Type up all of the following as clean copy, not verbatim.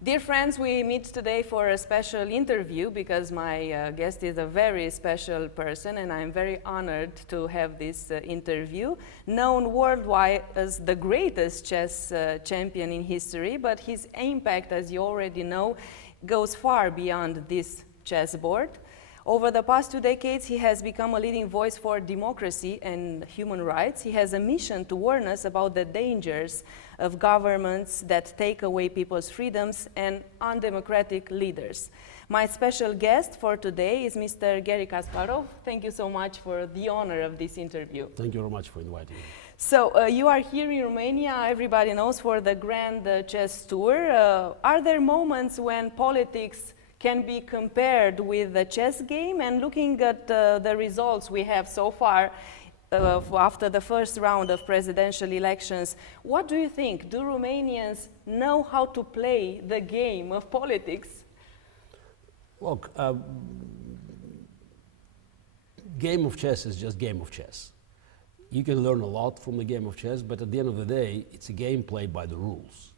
Dear friends, we meet today for a special interview because my guest is a very special person and I'm very honored to have this interview. Known worldwide as the greatest chess champion in history, but his impact, as you already know, goes far beyond this chessboard. Over the past 2 decades, he has become a leading voice for democracy and human rights. He has a mission to warn us about the dangers of governments that take away people's freedoms and undemocratic leaders. My special guest for today is Mr. Garry Kasparov. Thank you so much for the honor of this interview. Thank you very much for inviting me. So you are here in Romania, everybody knows, for the Grand Chess Tour. Are there moments when politics can be compared with the chess game? And looking at the results we have so far after the first round of presidential elections, what do you think? Do Romanians know how to play the game of politics? Look, game of chess is just game of chess. You can learn a lot from the game of chess, but at the end of the day, it's a game played by the rules.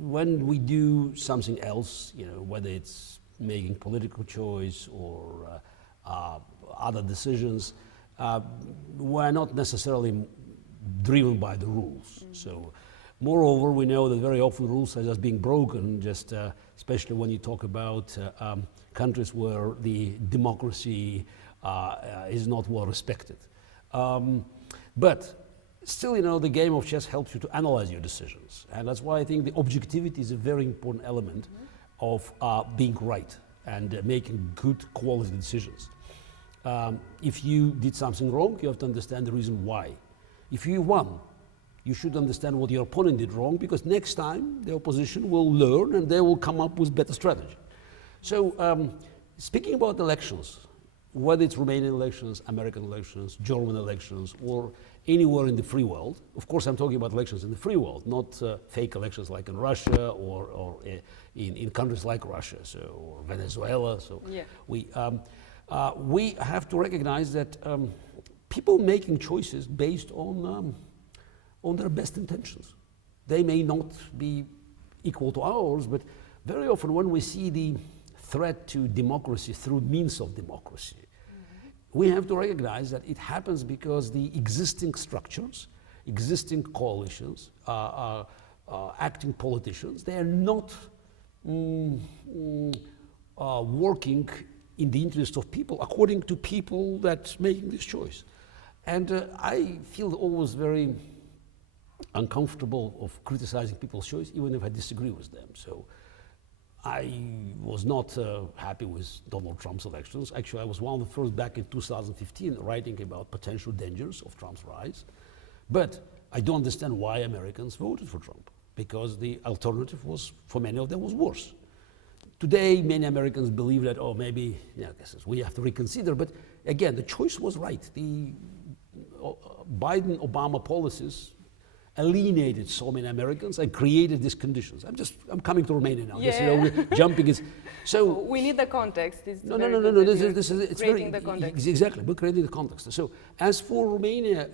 When we do something else, whether it's making political choice or other decisions, we're not necessarily driven by the rules. So, moreover, we know that very often rules are just being broken, especially when you talk about countries where the democracy is not well respected. But still, the game of chess helps you to analyze your decisions. And that's why I think the objectivity is a very important element of being right and making good quality decisions. If you did something wrong, you have to understand the reason why. If you won, you should understand what your opponent did wrong, because next time the opposition will learn and they will come up with better strategy. So speaking about elections, whether it's Romanian elections, American elections, German elections, or anywhere in the free world. Of course, I'm talking about elections in the free world, not fake elections like in Russia or in countries like Russia, or Venezuela. So yeah. We have to recognize that people making choices based on their best intentions. They may not be equal to ours, but very often when we see the threat to democracy through means of democracy, we have to recognize that it happens because the existing structures, existing coalitions, acting politicians, they are not working in the interest of people according to people that's making this choice. And I feel always very uncomfortable of criticizing people's choice, even if I disagree with them. So I was not happy with Donald Trump's elections. Actually, I was one of the first back in 2015 writing about potential dangers of Trump's rise. But I don't understand why Americans voted for Trump, because the alternative was, for many of them, was worse. Today, many Americans believe that, maybe, we have to reconsider. But again, the choice was right. The Biden-Obama policies alienated so many Americans and created these conditions. I'm coming to Romania now. Yeah. We're jumping is so. We need the context. No. It's creating the context. Exactly, we're creating the context. So as for Romania,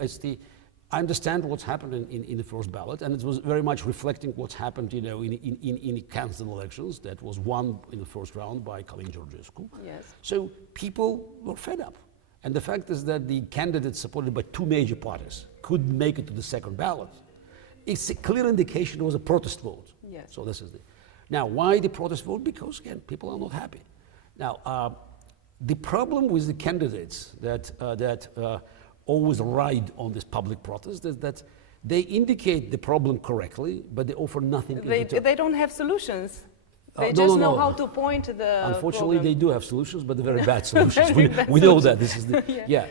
I understand what's happened in the first ballot, and it was very much reflecting what's happened, in Kansas elections that was won in the first round by Călin Georgescu. Yes. So people were fed up. And the fact is that the candidates supported by two major parties couldn't make it to the second ballot. It's a clear indication it was a protest vote. Yes. So this is now, why the protest vote? Because again, people are not happy. Now, the problem with the candidates that always ride on this public protest is that they indicate the problem correctly, but they offer nothing in return. They don't have solutions. They know how to point to the Unfortunately, problem. they do have solutions, but they're very bad solutions. we know that. This is yeah.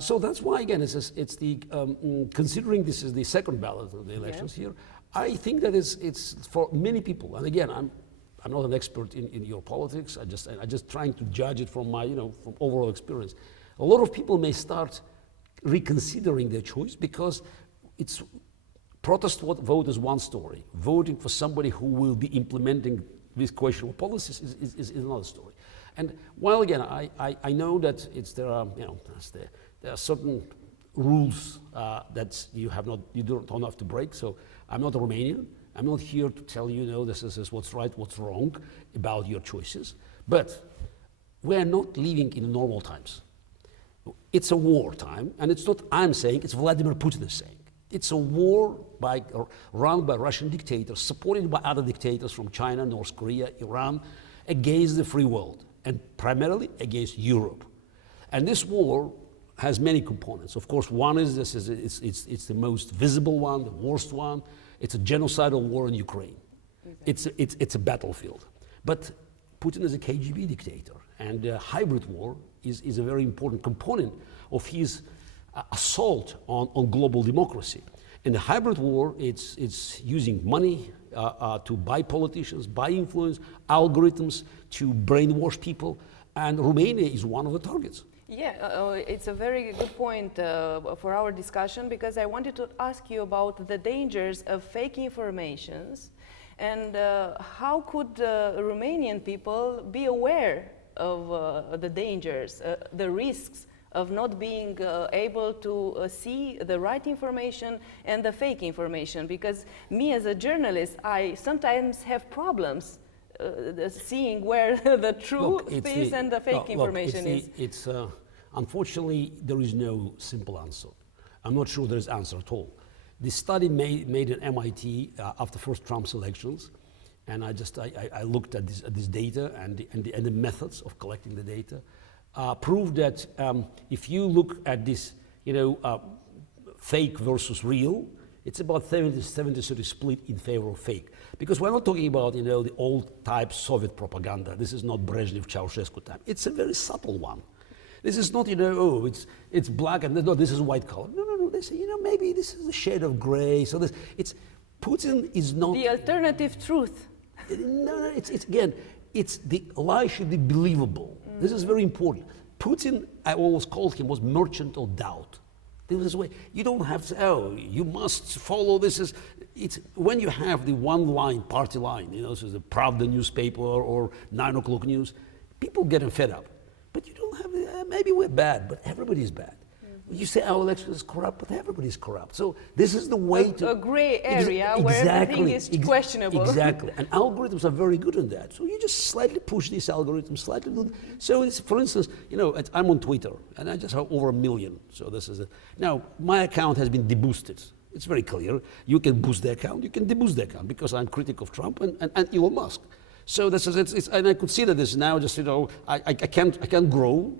So that's why, again, it's the considering this is the second ballot of the elections here. I think that it's for many people. And again, I'm not an expert in your politics. I just trying to judge it from my from overall experience. A lot of people may start reconsidering their choice because it's protest vote is one story. Voting for somebody who will be implementing these questionable policies is another story. And while again, I know that there are certain rules that you don't have to break. So I'm not a Romanian, I'm not here to tell you, no, this is what's right, what's wrong about your choices. But we're not living in normal times. It's a war time, and it's not I'm saying, it's Vladimir Putin is saying. It's a war run by Russian dictators, supported by other dictators from China, North Korea, Iran, against the free world, and primarily against Europe. And this war has many components. Of course, one is it's the most visible one, the worst one. It's a genocidal war in Ukraine. Exactly. It's a battlefield. But Putin is a KGB dictator, and a hybrid war is a very important component of his assault on global democracy. In the hybrid war, it's using money to buy politicians, buy influence, algorithms to brainwash people, and Romania is one of the targets. Yeah, it's a very good point for our discussion, because I wanted to ask you about the dangers of fake informations, and how could Romanian people be aware of the dangers, the risks of not being able to see the right information and the fake information? Because me as a journalist, I sometimes have problems seeing where the truth is and the fake information is. Unfortunately, there is no simple answer. I'm not sure there is answer at all. This study made at MIT after first Trump's elections, and I looked at this data and the methods of collecting the data, proved that if you look at this, fake versus real, it's about 70-30 split in favor of fake. Because we're not talking about, the old type Soviet propaganda. This is not Brezhnev, Ceausescu time. It's a very subtle one. This is not, it's black and no, this is white color. No. They say, maybe this is a shade of gray. So Putin is not the alternative truth. No, it's the lie should be believable. Mm-hmm. This is very important. Putin, I always called him, was merchant of doubt. There was this way, you don't have to, you must follow this. It's when you have the one line, party line, so the Pravda newspaper or 9 o'clock news, people getting fed up. But you don't have, maybe we're bad, but everybody's bad. Mm-hmm. You say our election is corrupt, but everybody's corrupt. So this is the way a gray area where everything is questionable. Exactly, and algorithms are very good on that. So you just slightly push these algorithms, slightly do. So it's, for instance, I'm on Twitter, and I just have over 1 million. So this is it. Now, my account has been deboosted. It's very clear. You can boost the account, you can deboost the account, because I'm critic of Trump and Elon Musk. So this is, and I could see that this now just, I can't grow.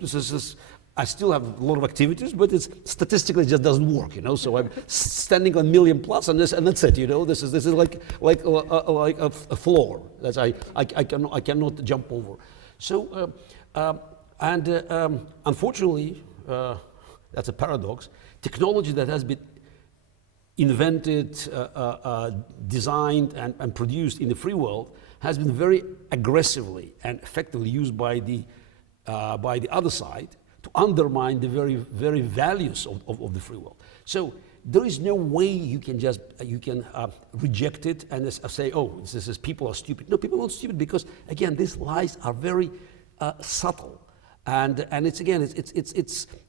I still have a lot of activities, but it's statistically just doesn't work, So I'm standing on 1 million plus, and that's it, This is like a floor that I cannot jump over. So unfortunately, that's a paradox. Technology that has been invented, designed, and produced in the free world has been very aggressively and effectively used by the other side to undermine the very, very values of the free world. So there is no way you can reject it and say, this is people are stupid. No, people are not stupid, because again, these lies are very subtle, and it's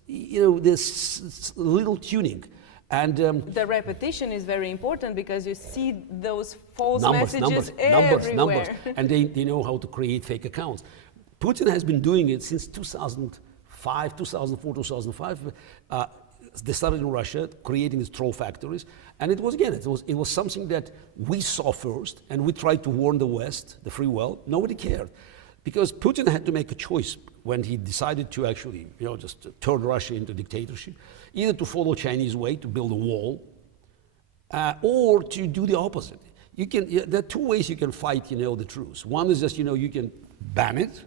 this little tuning. And the repetition is very important, because you see those false messages everywhere. Numbers, and they know how to create fake accounts. Putin has been doing it since 2004, 2005. They started in Russia, creating these troll factories, and it was something that we saw first, and we tried to warn the West, the free world. Nobody cared, because Putin had to make a choice when he decided to actually, just turn Russia into dictatorship. Either to follow Chinese way, to build a wall, or to do the opposite. There are two ways you can fight, the truth. One is just, you can ban it,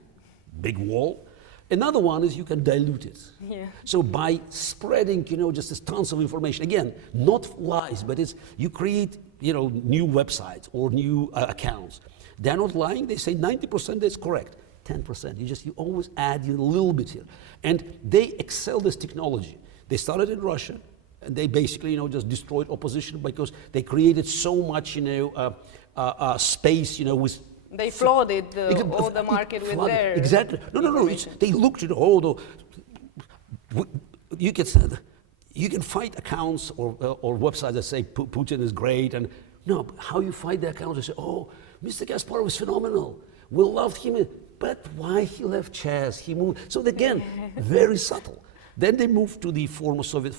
big wall. Another one is you can dilute it. Yeah. So by spreading, just this tons of information, again, not lies, but you create, new websites or new accounts. They're not lying. They say 90% that's correct. 10%. You always add a little bit here. And they excel this technology. They started in Russia, and they basically, just destroyed opposition, because they created so much, space, with. They flooded all the market with their. Exactly. No. They looked at you can fight accounts or websites that say Putin is great, and No, but how you fight their counter? Say, oh, Mr. Kasparov is phenomenal. We loved him, but why he left chess? He moved. So again, very subtle. Then they moved to the former Soviet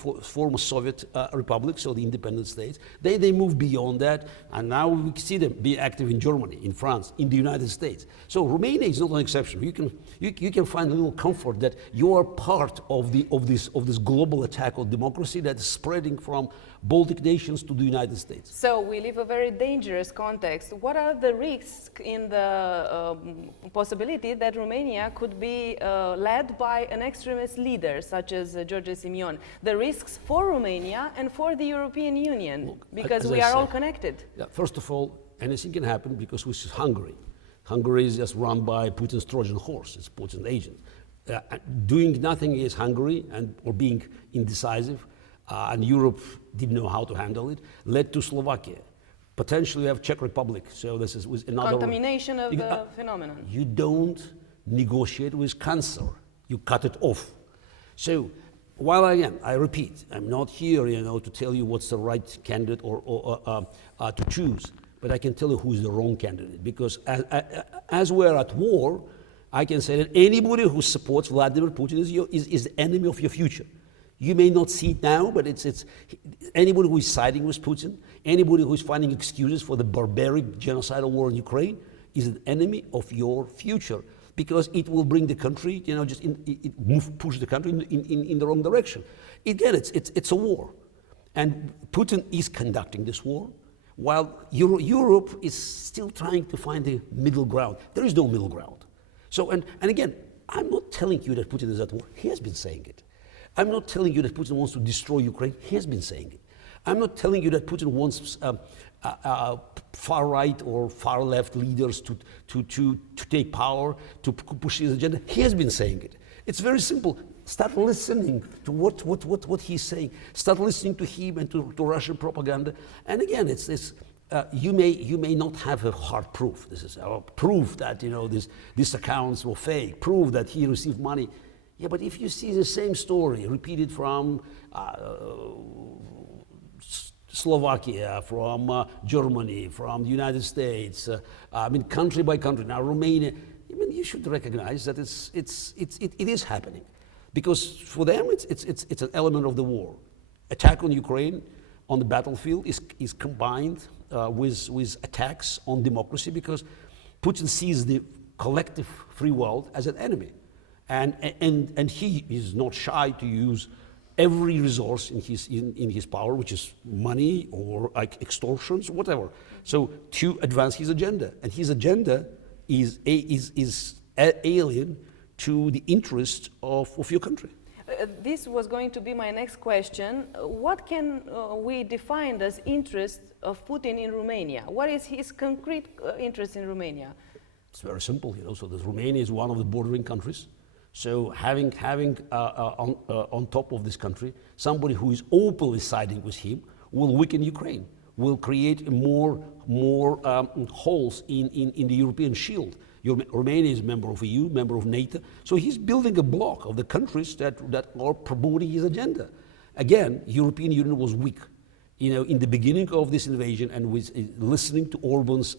republics, or the independent states. They moved beyond that, and now we see them be active in Germany, in France, in the United States. So Romania is not an exception. You can find a little comfort that you are part of this global attack on democracy that is spreading from Baltic nations to the United States. So we live a very dangerous context. What are the risks in the possibility that Romania could be led by an extremist leader such as George Simion? The risks for Romania and for the European Union, Look, because as we I are say, all connected. Yeah, first of all, anything can happen because this is Hungary. Hungary is just run by Putin's Trojan horse. It's Putin's agent. Doing nothing is Hungary, or being indecisive, and Europe didn't know how to handle it, led to Slovakia. Potentially we have Czech Republic, so this is with another... Contamination of the phenomenon. You don't negotiate with cancer, you cut it off. So, while I repeat, I'm not here, to tell you what's the right candidate or to choose, but I can tell you who's the wrong candidate, because as we're at war, I can say that anybody who supports Vladimir Putin is the enemy of your future. You may not see it now, but it's anybody who is siding with Putin, anybody who is finding excuses for the barbaric genocidal war in Ukraine is an enemy of your future, because it will bring the country, push the country in the wrong direction. Again, it's a war, and Putin is conducting this war, while Europe is still trying to find the middle ground. There is no middle ground. So, and again, I'm not telling you that Putin is at war. He has been saying it. I'm not telling you that Putin wants to destroy Ukraine. He has been saying it. I'm not telling you that Putin wants far-right or far-left leaders to take power, to push his agenda. He has been saying it. It's very simple. Start listening to what he's saying. Start listening to him and to Russian propaganda. And again, you may not have a hard proof. This is proof that these accounts were fake. Proof that he received money. Yeah, but if you see the same story repeated from Slovakia, from Germany, from the United States, country by country, now Romania, you should recognize that it is happening, because for them it's an element of the war. Attack on Ukraine on the battlefield is combined with attacks on democracy, because Putin sees the collective free world as an enemy. And he is not shy to use every resource in his power, which is money or like extortions, whatever. So to advance his agenda, and his agenda is alien to the interest of your country. This was going to be my next question. What can we define as interest of Putin in Romania? What is his concrete interest in Romania? It's very simple, So Romania is one of the bordering countries. So having on top of this country somebody who is openly siding with him will weaken Ukraine, will create more holes in the European shield. Romania is a member of EU, member of NATO, so he's building a bloc of the countries that are promoting his agenda. Again, European Union was weak, in the beginning of this invasion, and with listening to Orban's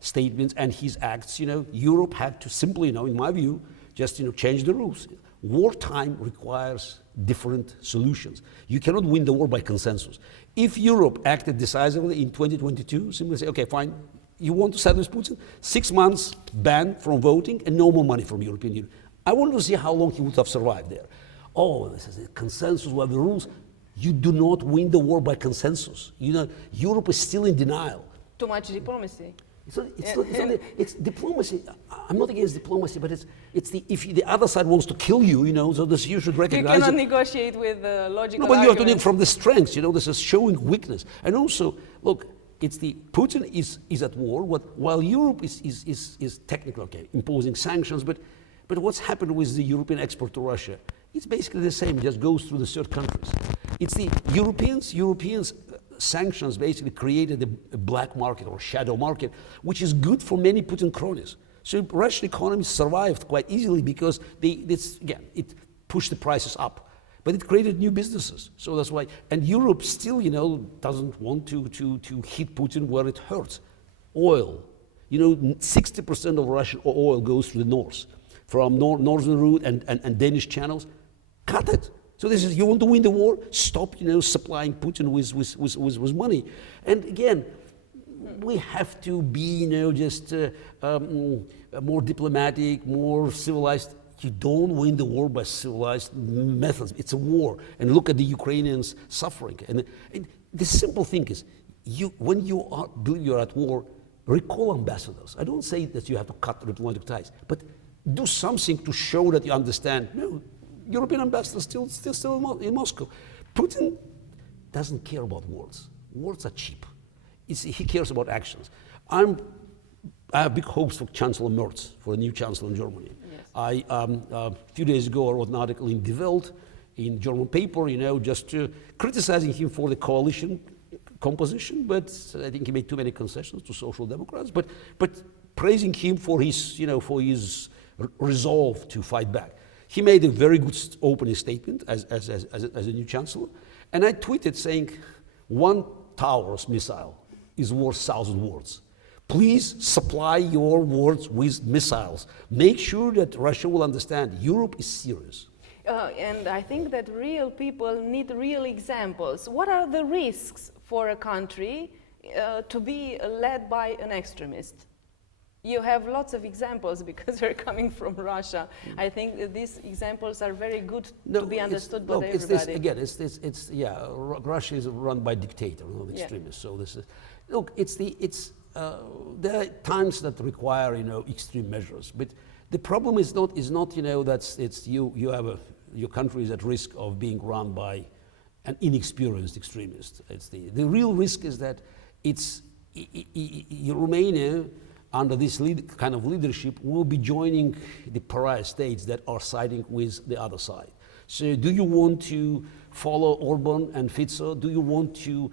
statements and his acts, Europe had to simply, in my view, just change the rules. Wartime requires different solutions. You cannot win the war by consensus. If Europe acted decisively in 2022, simply say, okay, fine, you want to side with Putin? 6 months ban from voting and no more money from European Union. I want to see how long he would have survived there. Oh, this is a consensus, we have the rules. You do not win the war by consensus. Europe is still in denial. Too much diplomacy. It's diplomacy. I'm not against diplomacy, but if the other side wants to kill you, so this, you should recognize. You cannot negotiate with logical. No, but you have to do from the strengths. This is showing weakness. And also, look, Putin is at war. While Europe is technically imposing sanctions, but what's happened with the European export to Russia? It's basically the same. It just goes through the third countries. It's the Europeans. Sanctions basically created a black market or shadow market, which is good for many Putin cronies. So Russian economy survived quite easily because it pushed the prices up. but it created new businesses. So that's why, and Europe still, doesn't want to hit Putin where it hurts. Oil, 60% of Russian oil goes to the north, from northern route and Danish channels. Cut it. So this is, you want to win the war? Stop, supplying Putin with money. And again, we have to be, just more diplomatic, more civilized. You don't win the war by civilized methods. It's a war. And look at the Ukrainians suffering. And the simple thing is, when you're at war, recall ambassadors. I don't say that you have to cut diplomatic ties, but do something to show that you understand. No, European ambassadors still in Moscow. Putin doesn't care about words. Words are cheap. He cares about actions. I have big hopes for Chancellor Merz, for a new chancellor in Germany. Yes. A few days ago, I wrote an article in Die Welt, in German paper, just criticizing him for the coalition composition, but I think he made too many concessions to Social Democrats, but praising him for his resolve to fight back. He made a very good opening statement as a new chancellor, and I tweeted saying, 1 Taurus missile is worth 1,000 words. Please supply your words with missiles. Make sure that Russia will understand Europe is serious. And I think that real people need real examples. What are the risks for a country to be led by an extremist? You have lots of examples because we're coming from Russia. I think that these examples are very good to be understood by everybody. Russia is run by dictator, not extremists. So this is, there are times that require extreme measures, but the problem is not that your country is at risk of being run by an inexperienced extremist. The real risk is that Romania, under this kind of leadership, will be joining the pariah states that are siding with the other side. So do you want to follow Orban and Fico? Do you want to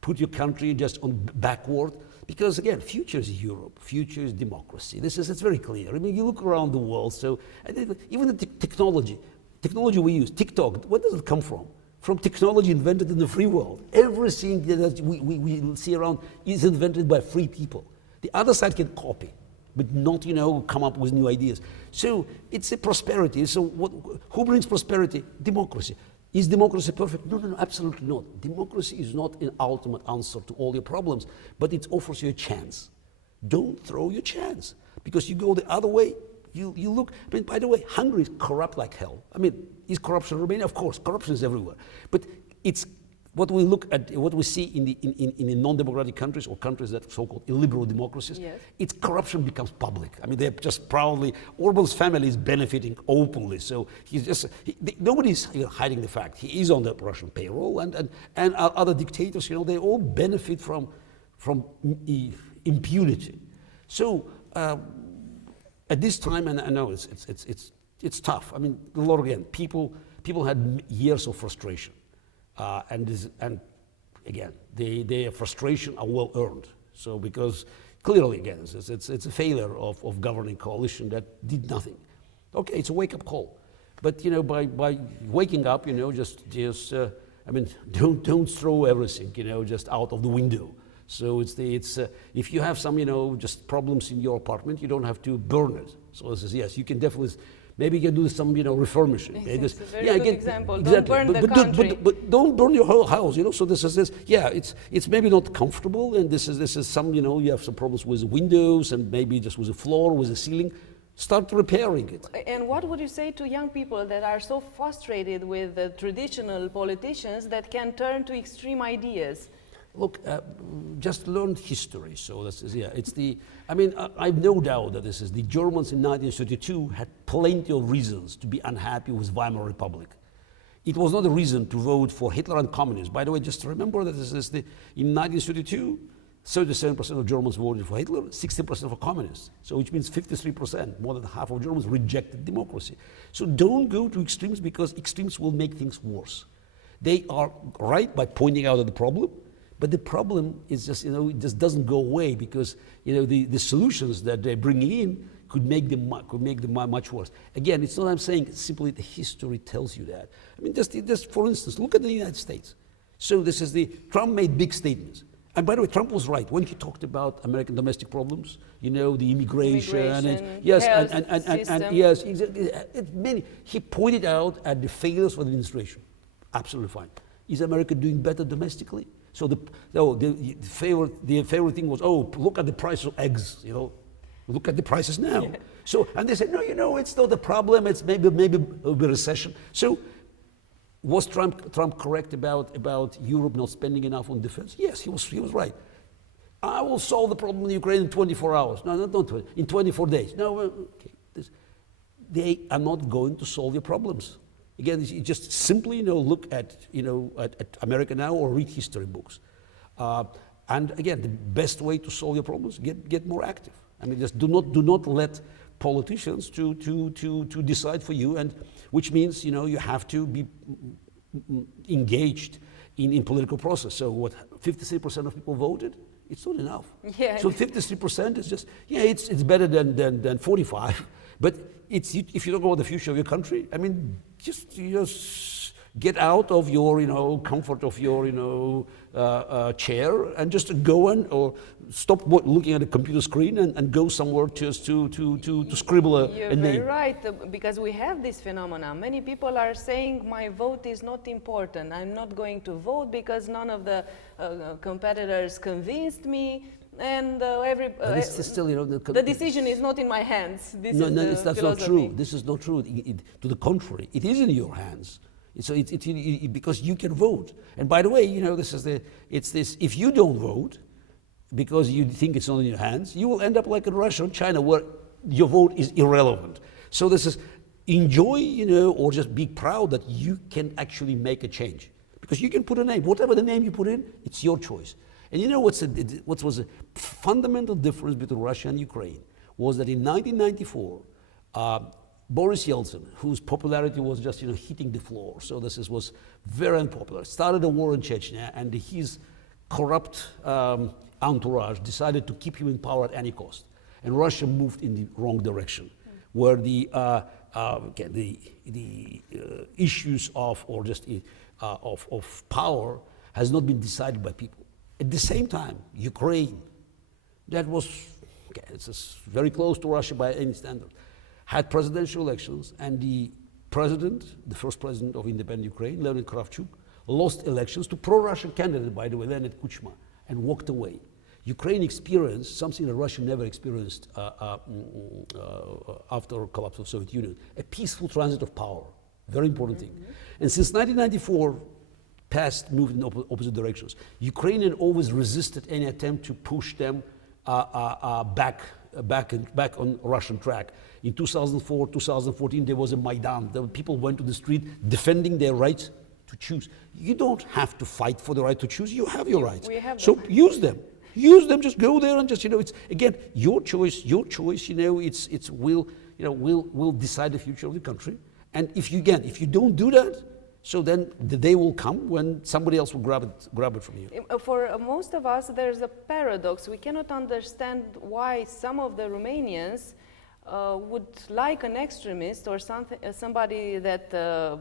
put your country just on backward? Because again, future is Europe, future is democracy. It's very clear. I mean, you look around the world, so even the technology we use, TikTok, where does it come from? From technology invented in the free world. Everything that we see around is invented by free people. The other side can copy, but not, come up with new ideas. So it's a prosperity. So who brings prosperity? Democracy. Is democracy perfect? No, absolutely not. Democracy is not an ultimate answer to all your problems, but it offers you a chance. Don't throw your chance, because you go the other way, you look, by the way, Hungary is corrupt like hell. Is corruption in Romania? Of course, corruption is everywhere. But it's what we see in the non-democratic countries, or countries that are so-called illiberal democracies. Yes. Its corruption becomes public. They're just proudly, Orban's family is benefiting openly. So nobody's hiding the fact. He is on the Russian payroll, and other dictators, they all benefit from impunity. So at this time, and I know it's tough. Again, people had years of frustration. And again, their frustration are well earned. So because clearly, again, it's a failure of governing coalition that did nothing. Okay, it's a wake-up call, but by waking up, don't throw everything, just out of the window. So if you have some, just problems in your apartment, you don't have to burn it. So this is, yes, you can definitely. Maybe you can do some, refurbishing. It's a very good example. Exactly. Don't burn the country. But don't burn your whole house, So this is this. Yeah, it's maybe not comfortable, and this is some, you have some problems with the windows, and maybe just with the floor, with the ceiling. Start repairing it. And what would you say to young people that are so frustrated with the traditional politicians that can turn to extreme ideas? Look, just learn history. So this is, I've no doubt that the Germans in 1932 had plenty of reasons to be unhappy with Weimar Republic. It was not a reason to vote for Hitler and communists. By the way, just remember that in 1932, 37% of Germans voted for Hitler, 60% for communists. So which means 53%, more than half of Germans rejected democracy. So don't go to extremes, because extremes will make things worse. They are right by pointing out the problem, but the problem is just, it just doesn't go away, because, the solutions that they're bringing in could make them much worse. Again, it's not I'm saying, simply the history tells you that. I mean, just for instance, look at the United States. So this is Trump made big statements. And by the way, Trump was right when he talked about American domestic problems, you know, the immigration and yes, and yes, exactly. He pointed out at the failures of the administration. Absolutely fine. Is America doing better domestically? So the favorite thing was, oh, look at the price of eggs, you know, look at the prices now. Yeah. So, and they said, no, you know, it's not a problem. It's maybe a recession. So, was Trump correct about Europe not spending enough on defense? Yes, he was right. I will solve the problem in Ukraine in 24 hours. No, not 20, in 24 days. No, okay. They are not going to solve your problems. Again, you just simply, you know, look at America now or read history books. And again, the best way to solve your problems, get more active. I mean, just do not let politicians to decide for you, and which means, you know, you have to be engaged in political process. So what, 53% of people voted? It's not enough. Yeah. So 53% is just, yeah, it's better than 45, but it's, if you don't know the future of your country, I mean, just get out of your, you know, comfort of your, you know, chair and just go or stop looking at a computer screen and go somewhere just to scribble a name. You're very right, because we have this phenomena. Many people are saying my vote is not important. I'm not going to vote because none of the competitors convinced me. And this is still, you know, the decision is not in my hands. That's not true. This is not true. To the contrary, it is in your hands. So because you can vote. And by the way, you know, if you don't vote because you think it's not in your hands, you will end up like in Russia and China, where your vote is irrelevant. So this is enjoy, you know, or just be proud that you can actually make a change, because you can put a name, whatever the name you put in, it's your choice. And you know what was a fundamental difference between Russia and Ukraine was that in 1994, Boris Yeltsin, whose popularity was just, you know, hitting the floor, so was very unpopular, started a war in Chechnya, and his corrupt entourage decided to keep him in power at any cost. And Russia moved in the wrong direction, where the issues of power has not been decided by people. At the same time, Ukraine, that was, it's just very close to Russia by any standard, had presidential elections, and the first president of independent Ukraine, Leonid Kravchuk, lost elections to pro-Russian candidate, by the way, Leonid Kuchma, and walked away. Ukraine experienced something that Russia never experienced after the collapse of the Soviet Union, a peaceful transit of power, very important thing. And since 1994, moved in opposite directions. Ukrainians always resisted any attempt to push them back on Russian track. In 2004, 2014, there was a Maidan. People went to the street defending their rights to choose. You don't have to fight for the right to choose. You have your rights. So use them. Use them. Just go there and just, you know, it's again your choice. Your choice. You know, will decide the future of the country. And if you don't do that, so then the day will come when somebody else will grab it from you. For most of us, there's a paradox. We cannot understand why some of the Romanians would like an extremist or somebody that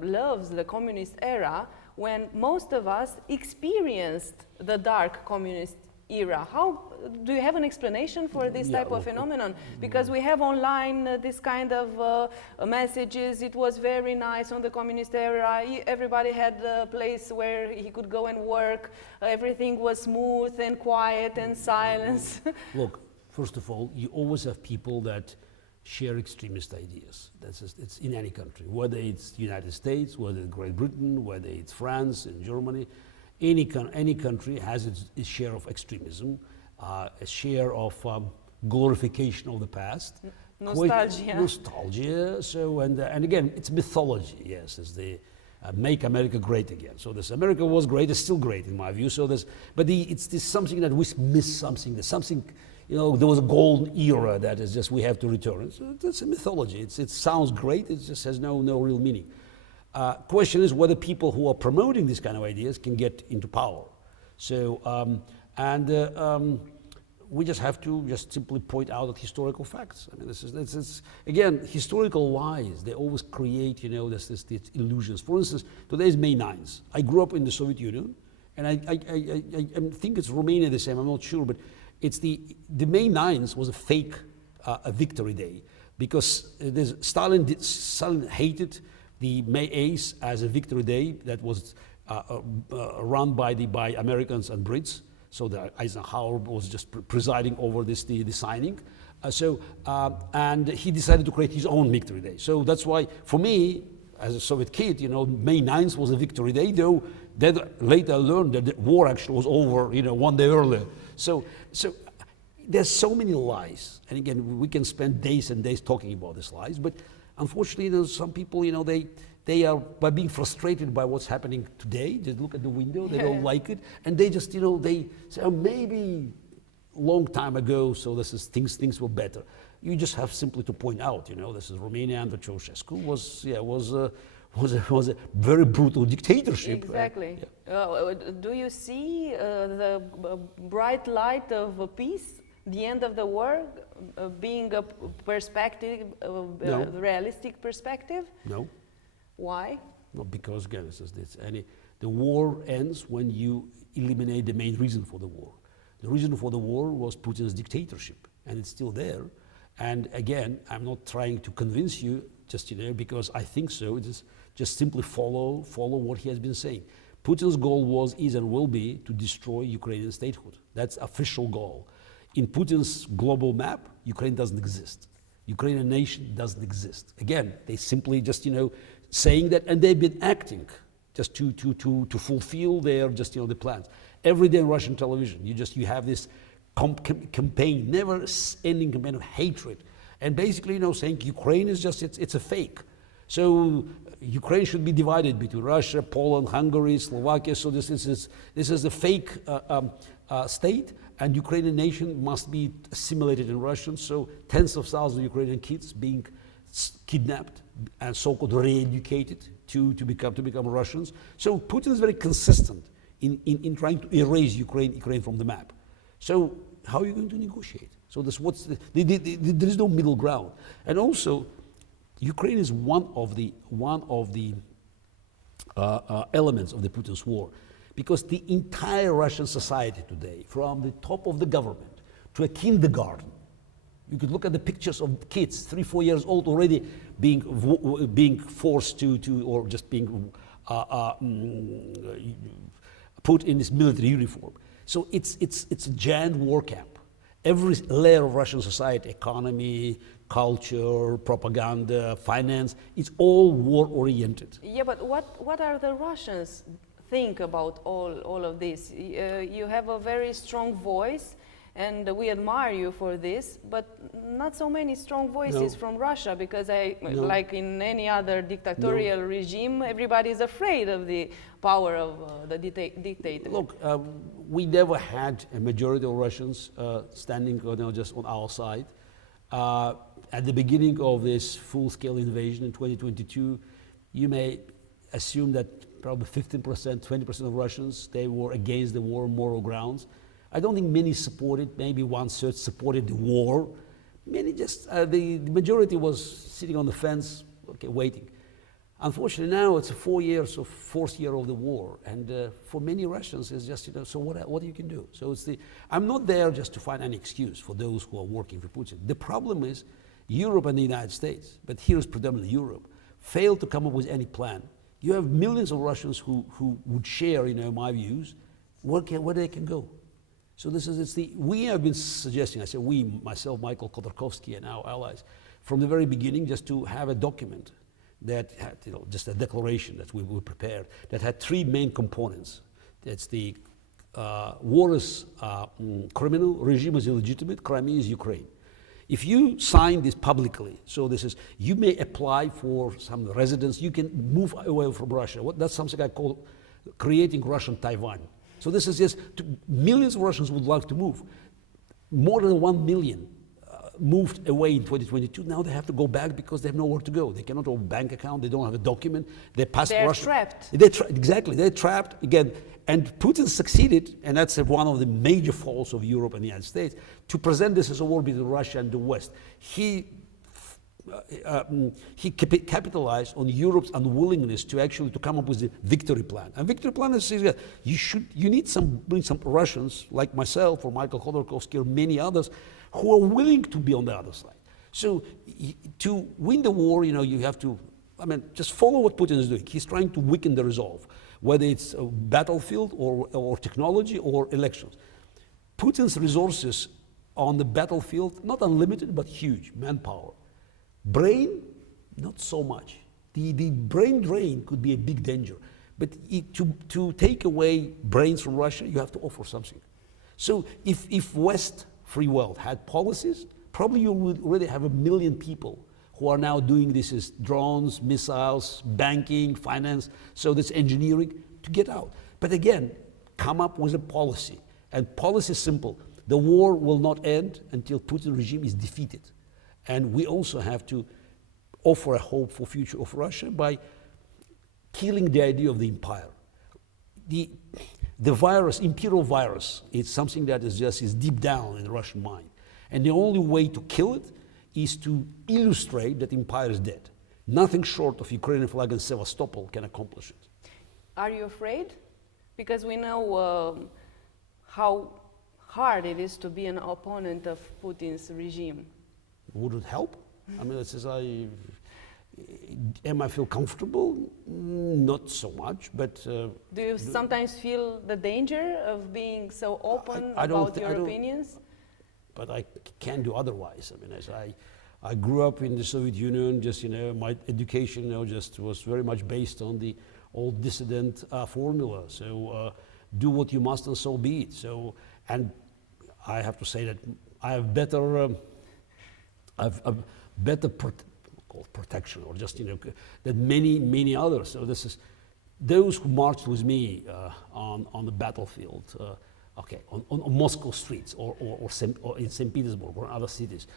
loves the communist era, when most of us experienced the dark communist era. How do you have an explanation for this type of phenomenon? Because we have online this kind of messages. It was very nice on the communist era. Everybody had a place where he could go and work. Everything was smooth and quiet and silence. Look, first of all, you always have people that share extremist ideas. It's in any country, whether it's the United States, whether it's Great Britain, whether it's France and Germany. Any country has its share of extremism, a share of glorification of the past, nostalgia. So and again, it's mythology. Yes, it's the make America great again. So this America was great, it's still great in my view. So it's this something that we miss something. There's something, you know, there was a golden era that is just we have to return. So that's a mythology. It sounds great. It just has no real meaning. Question is whether people who are promoting these kind of ideas can get into power. So, we just have to just simply point out the historical facts. I mean, this is again, historical lies. They always create, these illusions. For instance, today is May 9th. I grew up in the Soviet Union, and I think it's Romania the same. I'm not sure, but it's the May 9th was a fake a victory day, because Stalin hated the May 8th as a victory day that was run by Americans and Brits. So that Eisenhower was just presiding over the signing. And he decided to create his own victory day. So that's why, for me, as a Soviet kid, May 9th was a victory day, though then later I learned that the war actually was over, one day earlier. So there's so many lies. And again, we can spend days and days talking about these lies, but unfortunately, some people, they are, by being frustrated by what's happening today, they look at the window, they don't like it, and they just, they say, oh, maybe long time ago, so things were better. You just have simply to point out, this is Romania under Ceausescu was a very brutal dictatorship. Exactly. Do you see the bright light of peace, the end of the war, being a perspective, No. realistic perspective? No. Why? Well, because again, the war ends when you eliminate the main reason for the war. The reason for the war was Putin's dictatorship, and it's still there. And again, I'm not trying to convince you, just because I think so. It is just simply follow what he has been saying. Putin's goal was, is, and will be to destroy Ukrainian statehood. That's official goal. In Putin's global map, Ukraine doesn't exist. Ukrainian nation doesn't exist. Again, they simply just saying that, and they've been acting just to fulfill their the plans. Every day on Russian television, you have this campaign, never ending campaign of hatred, and basically saying Ukraine is just it's a fake. So Ukraine should be divided between Russia, Poland, Hungary, Slovakia. So this is a fake state, and Ukrainian nation must be assimilated in Russian. So tens of thousands of Ukrainian kids being kidnapped and so-called re-educated to become Russians. So Putin is very consistent in trying to erase Ukraine from the map. So how are you going to negotiate? So there is no middle ground. And also, Ukraine is one of the elements of the Putin's war, because the entire Russian society today, from the top of the government to a kindergarten, you could look at the pictures of kids, 3-4 years old, already being forced to or just being put in this military uniform. So it's a giant war camp. Every layer of Russian society, economy, culture, propaganda, finance, it's all war-oriented. Yeah, but what are the Russians think about all of this? You have a very strong voice, and we admire you for this, but not so many strong voices from Russia, because like in any other dictatorial regime, everybody is afraid of the power of the dictator. Look, we never had a majority of Russians standing just on our side. At the beginning of this full-scale invasion in 2022, you may assume that probably 15%, 20% of Russians, they were against the war on moral grounds. I don't think many supported, maybe 1/3 supported the war. Many just, the majority was sitting on the fence, okay, waiting. Unfortunately now it's 4 years of fourth year of the war, and for many Russians it's just, so what you can do? So I'm not there just to find an excuse for those who are working for Putin. The problem is Europe and the United States, but here is predominantly Europe, failed to come up with any plan. You have millions of Russians who would share, my views, where they can go. So we have been suggesting, I say we, myself, Michael Khodorkovsky, and our allies, from the very beginning, just to have a document that had, just a declaration that we prepared, that had 3 main components. That's the war is criminal, regime is illegitimate, Crimea is Ukraine. If you sign this publicly, so you may apply for some residence, you can move away from Russia. That's something I call creating Russian Taiwan. So millions of Russians would like to move. More than 1 million moved away in 2022. Now they have to go back because they have nowhere to go. They cannot have a bank account. They don't have a document. They're trapped. Exactly. They're trapped again. And Putin succeeded, and that's one of the major faults of Europe and the United States, to present this as a war between Russia and the West. He capitalized on Europe's unwillingness to actually to come up with a victory plan. And victory plan is you need bring some Russians like myself or Michael Khodorkovsky or many others who are willing to be on the other side. So to win the war, you have to, just follow what Putin is doing. He's trying to weaken the resolve, whether it's a battlefield or technology or elections. Putin's resources on the battlefield, not unlimited, but huge, manpower. Brain, not so much. The brain drain could be a big danger. But to take away brains from Russia, you have to offer something. So if West, free world, had policies, probably you would already have 1 million people who are now doing this as drones, missiles, banking, finance, so that's engineering, to get out. But again, come up with a policy. And policy is simple. The war will not end until Putin regime is defeated. And we also have to offer a hope for future of Russia by killing the idea of the empire. The virus, imperial virus, is something that is deep down in the Russian mind. And the only way to kill it is to illustrate that empire is dead. Nothing short of Ukrainian flag and Sevastopol can accomplish it. Are you afraid? Because we know how hard it is to be an opponent of Putin's regime. Would it help? Am I feel comfortable? Not so much, but... do you sometimes feel the danger of being so open about your opinions? But I can't do otherwise. I grew up in the Soviet Union, my education, just was very much based on the old dissident formula. So do what you must and so be it. So, and I have to say that I have better... I've better protection, or just than many others. So this is those who marched with me on the battlefield, on Moscow streets or in St. Petersburg or other cities.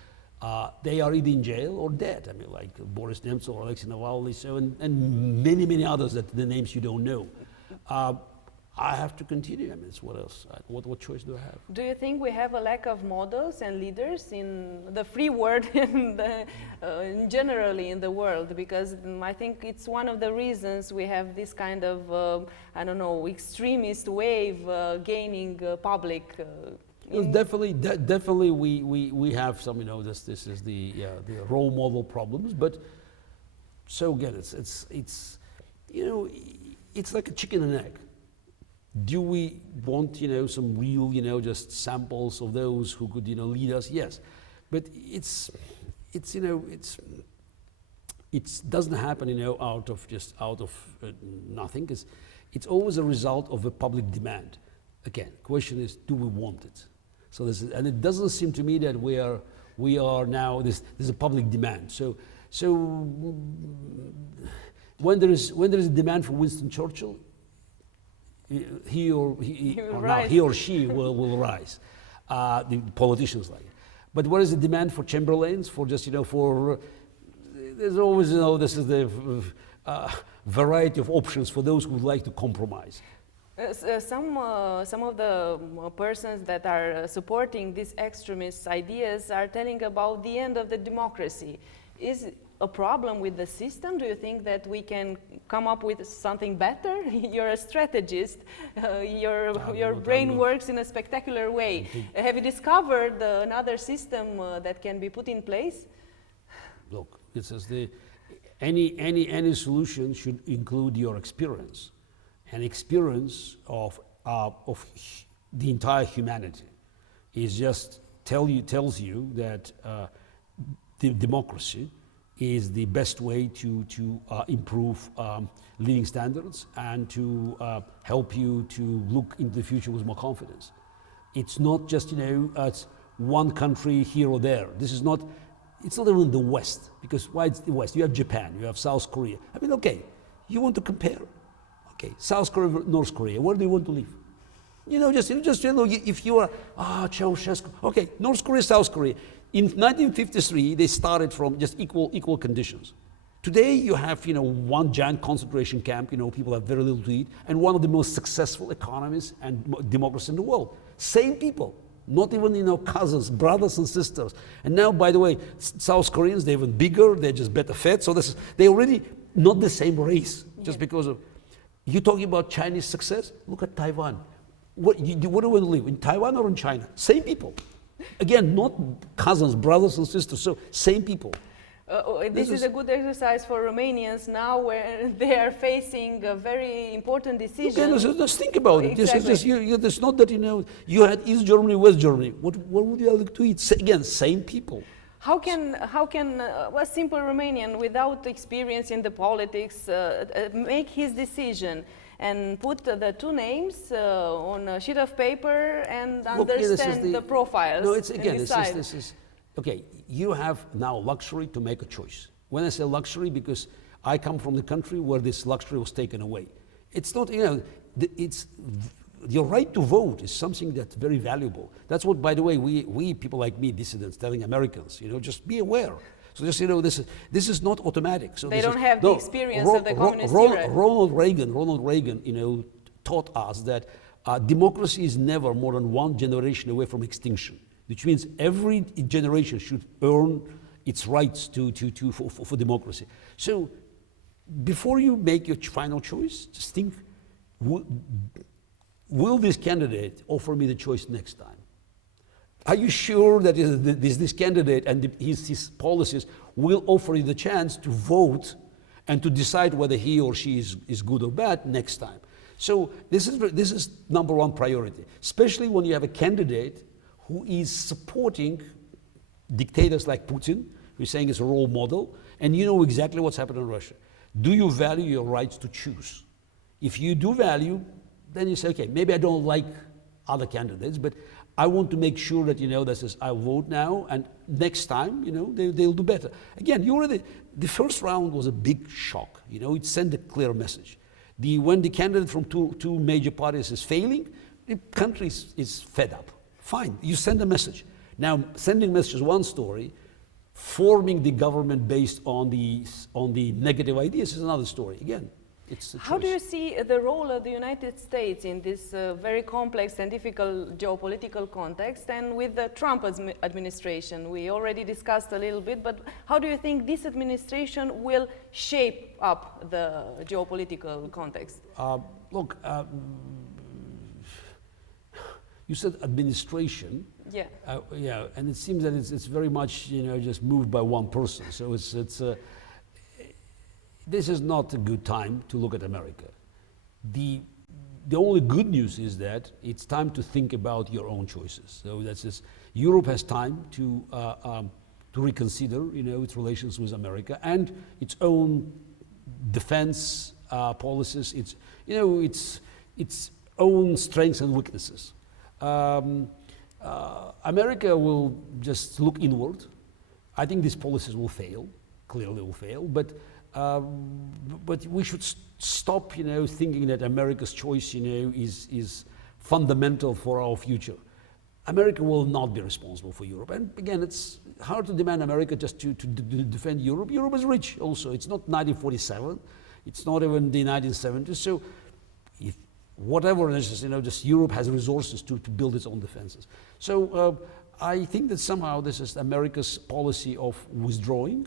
They are either in jail or dead. Like Boris Nemtsov or Alexei Navalny, so and many others that the names you don't know. I have to continue. It's what else? What choice do I have? Do you think we have a lack of models and leaders in the free world and generally in the world? Because I think it's one of the reasons we have this kind of, extremist wave gaining public. Definitely, we have some. This is the role model problems. But so again, it's like a chicken and egg. Do we want, some real, just samples of those who could, lead us? Yes, but it doesn't happen, out of nothing. It's always a result of a public demand. Again, question is, do we want it? So and it doesn't seem to me that we are now. There's a public demand. So when there is a demand for Winston Churchill, he or she will rise. The politicians like it. But what is the demand for Chamberlains? For just there's always this is the variety of options for those who would like to compromise. Some of the persons that are supporting these extremist ideas are telling about the end of the democracy. Is a problem with the system? Do you think that we can come up with something better? You're a strategist. Your brain works in a spectacular way. Have you discovered another system that can be put in place? Look, it says any solution should include your experience, and experience of the entire humanity is just tells you that the democracy is the best way to improve living standards and to help you to look into the future with more confidence. It's not just it's one country here or there. It's not even the West, because why it's the West? You have Japan, you have South Korea. Okay, you want to compare. Okay, South Korea, North Korea. Where do you want to live? If you are Ceausescu. Okay, North Korea, South Korea. In 1953, they started from just equal conditions. Today, you have one giant concentration camp. People have very little to eat, and one of the most successful economies and democracies in the world. Same people, not even cousins, brothers and sisters. And now, by the way, South Koreans, they're even bigger. They're just better fed. So they're already not the same race just because of. You talking about Chinese success? Look at Taiwan. What do you want to live in Taiwan or in China? Same people. Again, not cousins, brothers and sisters. So same people. This is a good exercise for Romanians now, where they are facing a very important decision. Okay, just think about it. Exactly. It's not that you had East Germany, West Germany. What would you like to eat? Again, same people. How can a simple Romanian without experience in the politics make his decision and put the two names on a sheet of paper and understand the profiles? No, it's and again, decide? this is okay. You have now luxury to make a choice. When I say luxury, because I come from the country where this luxury was taken away. It's not, it's your right to vote is something that's very valuable. That's what, by the way, we people like me, dissidents, telling Americans, just be aware. So just this is not automatic. So they don't have the experience of the communist era. Ronald Reagan, taught us that democracy is never more than one generation away from extinction, which means every generation should earn its rights for democracy. So before you make your final choice, just think, will this candidate offer me the choice next time? Are you sure that this candidate and his policies will offer you the chance to vote and to decide whether he or she is good or bad next time? So this is number one priority, especially when you have a candidate who is supporting dictators like Putin, who's saying it's a role model, and you know exactly what's happening in Russia. Do you value your rights to choose? If you do value, then you say, okay, maybe I don't like other candidates, but I want to make sure that this is I vote now, and next time they'll do better. Again, the first round was a big shock. It sent a clear message. When the candidate from two major parties is failing, the country is fed up. Fine, you send a message. Now, sending message is one story. Forming the government based on the negative ideas is another story. Again, it's a choice. How do you see the role of the United States in this very complex and difficult geopolitical context, and with the Trump administration? We already discussed a little bit, but how do you think this administration will shape up the geopolitical context? Look, you said administration. Yeah. Yeah, and it seems that it's very much just moved by one person. So this is not a good time to look at America. The only good news is that it's time to think about your own choices. So Europe has time to reconsider its relations with America and its own defense policies. Its own strengths and weaknesses. America will just look inward. I think these policies will fail, clearly will fail, but we should stop, thinking that America's choice, is fundamental for our future. America will not be responsible for Europe. And again, it's hard to demand America just to defend Europe. Europe is rich also. It's not 1947. It's not even the 1970s. So if whatever it is, just Europe has resources to build its own defenses. So I think that somehow this is America's policy of withdrawing,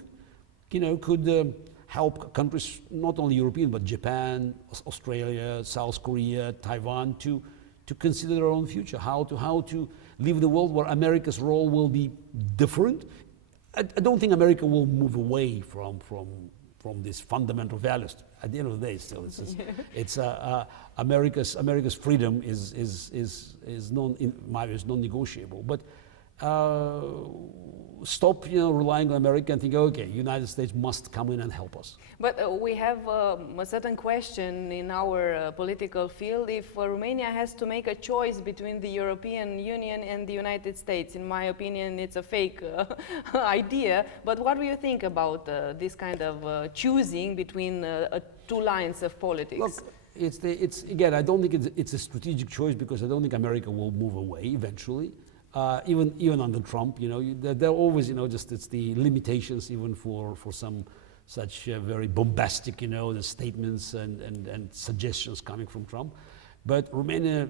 could help countries, not only European, but Japan, Australia, South Korea, Taiwan, to consider their own future, how to live in a world where America's role will be different. I don't think America will move away from these fundamental values. At the end of the day, still, it's America's freedom is non-negotiable. But stop, relying on America and think, okay, United States must come in and help us. But we have a certain question in our political field. If Romania has to make a choice between the European Union and the United States, in my opinion, it's a fake idea. But what do you think about this kind of choosing between two lines of politics? Look, again, I don't think it's a strategic choice, because I don't think America will move away eventually. even under Trump, there are always, just it's the limitations even for some such very bombastic, the statements and suggestions coming from Trump. But Romania,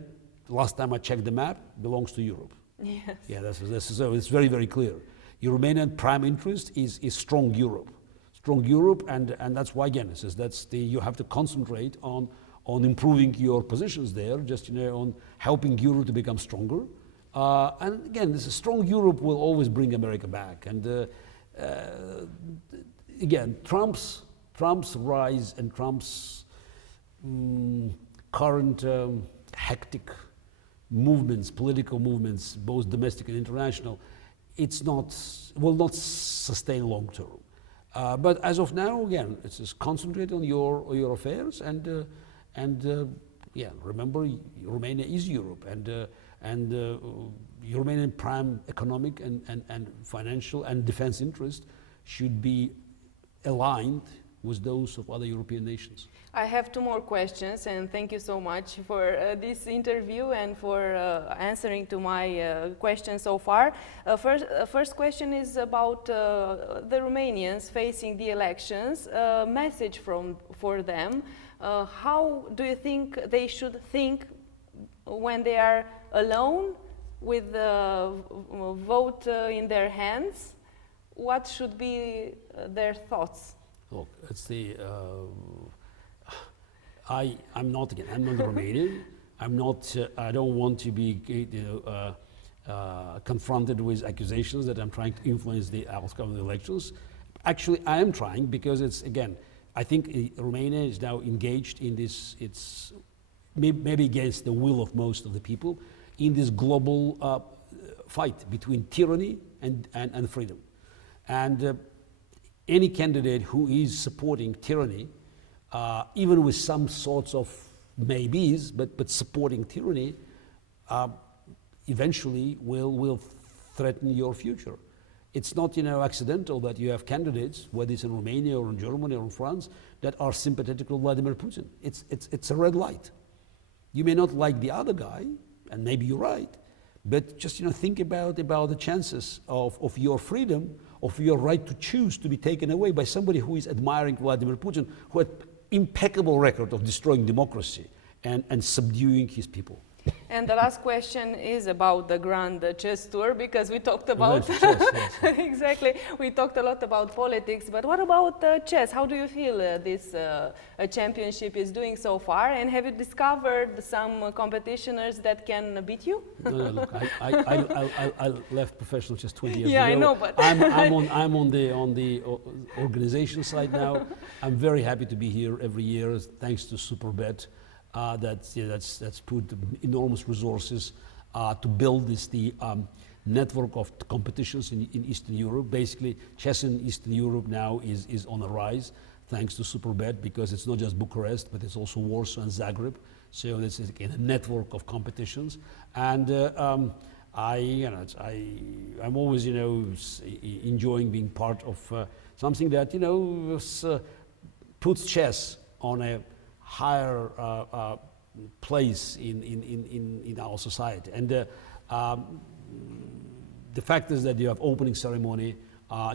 last time I checked the map, belongs to Europe. Yes. Yeah, so it's very, very clear. Your Romanian prime interest is strong Europe. Strong Europe, and that's why, again, it says you have to concentrate on improving your positions there, just on helping Europe to become stronger. And again, this strong Europe will always bring America back. And again, Trump's rise and Trump's current hectic movements, political movements, both domestic and international, will not sustain long term. But as of now, again, it's just concentrate on your affairs and remember, Romania is Europe, and Romanian prime economic and financial and defense interest should be aligned with those of other European nations. I have two more questions, and thank you so much for this interview and for answering to my questions so far. First question is about the Romanians facing the elections. Message for them. How do you think they should think when they are alone with the vote in their hands? What should be their thoughts? Look, it's I'm not Romanian. I don't want to be confronted with accusations that I'm trying to influence the outcome of the elections. Actually, I am trying, because I think Romania is now engaged in this, it's maybe against the will of most of the people, in this global fight between tyranny and freedom. And any candidate who is supporting tyranny, even with some sorts of maybes, but supporting tyranny, eventually will threaten your future. It's not accidental that you have candidates, whether it's in Romania or in Germany or in France, that are sympathetic to Vladimir Putin. It's a red light. You may not like the other guy, and maybe you're right, but just think about the chances of your freedom, of your right to choose, to be taken away by somebody who is admiring Vladimir Putin, who had impeccable record of destroying democracy and subduing his people. And the last question is about the Grand Chess Tour, because we talked about chess, yes. Exactly, we talked a lot about politics, but what about chess? How do you feel this championship is doing so far, and have you discovered some competitioners that can beat you? No, look, I left professional chess 20 years ago. Yeah, I know, but I'm on the organization side now. I'm very happy to be here every year, thanks to Superbet. That's put enormous resources to build the network of competitions in Eastern Europe. Basically, chess in Eastern Europe now is on a rise, thanks to Superbet, because it's not just Bucharest, but it's also Warsaw and Zagreb. So this is again a network of competitions, and I'm always enjoying being part of something that puts chess on a higher place in our society. And the fact is that you have opening ceremony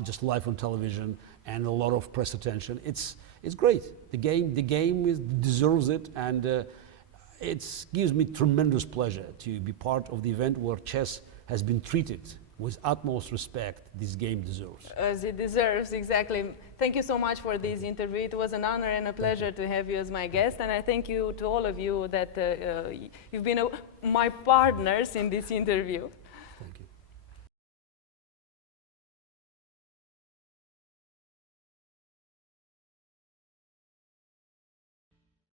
just live on television and a lot of press attention. It's great. The game deserves it, and it gives me tremendous pleasure to be part of the event where chess has been treated with utmost respect this game deserves. As it deserves, exactly. Thank you so much for this interview. It was an honor and a pleasure to have you as my guest, and I thank you to all of you that you've been my partners in this interview.